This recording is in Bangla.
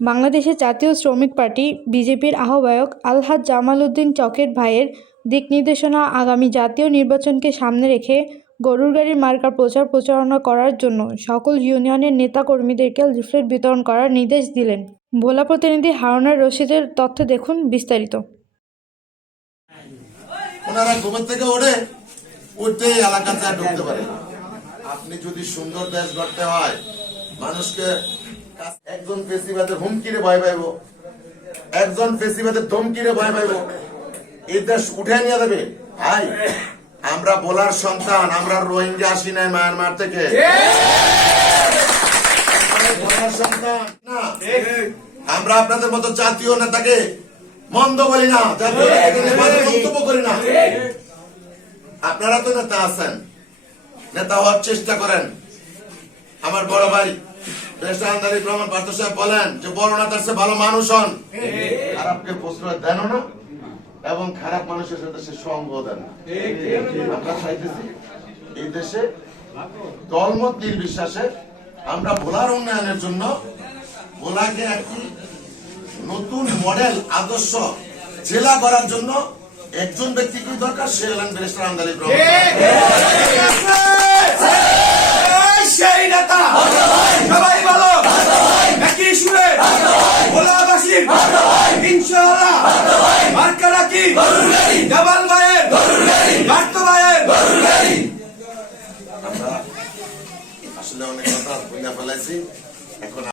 বাংলাদেশের জাতীয় শ্রমিক পার্টি বিজেপির আহ্বায়ক আলহাজ জামাল উদ্দিন চকেট ভাইয়ের দিক নির্দেশনা আগামী জাতীয় নির্বাচনকে সামনে রেখে গরুর গাড়ির মার্কার প্রচার প্রচারণা করার জন্য সকল ইউনিয়নের নেতাকর্মীদেরকে লিফলেট বিতরণ করার নির্দেশ দিলেন। ভোলা প্রতিনিধি হারুনার রশিদের তথ্যে দেখুন বিস্তারিত। ওনারা ঘুমের থেকে উঠে এলাকাতে ঢুকতে পারে। আপনি যদি সুন্দর দেশ গড়তে হয়, মানুষকে একজন ফেসিবাদের হুমকিরে ভয় পাইব, একজন ফেসিবাদের ধমকিরে ভয় পাইব, এই দেশ উঠে নিয়ে দেবে। ভাই, আমরা ভোলার সন্তান, আমরা রোহিঙ্গা আসি নাই মায়ানমার থেকে। ভোলার সন্তান না, আমরা আপনাদের মতো জাতীয় নেতাকে মন্দ বলি না, জাতীয় নেতাকে মন্তব্য করি না। আপনারা তো নেতা আছেন, নেতা হওয়ার চেষ্টা করেন। আমার বড় ভাই রহমান পার্থ সাহেব বলেন যে বড় নেতার চেয়ে ভালো মানুষ হন, খারাপকে প্রশ্রয় দেন না এবং খারাপ মানুষের সাথে সে সঙ্গ দেন না। আমরা চাইতেছি এই দেশে দলমত নির্বিশ্বাসে আমরা ভোলার উন্নয়নের জন্য ভোলাকে একটি নতুন মডেল আদর্শ জেলা করার জন্য একজন ব্যক্তিকে দরকার, সে হলেন ব্যারিস্টার আন্দালিব রহমান। সেই নেতা সবাই ভালো একই সুরে ভোলাবাসীর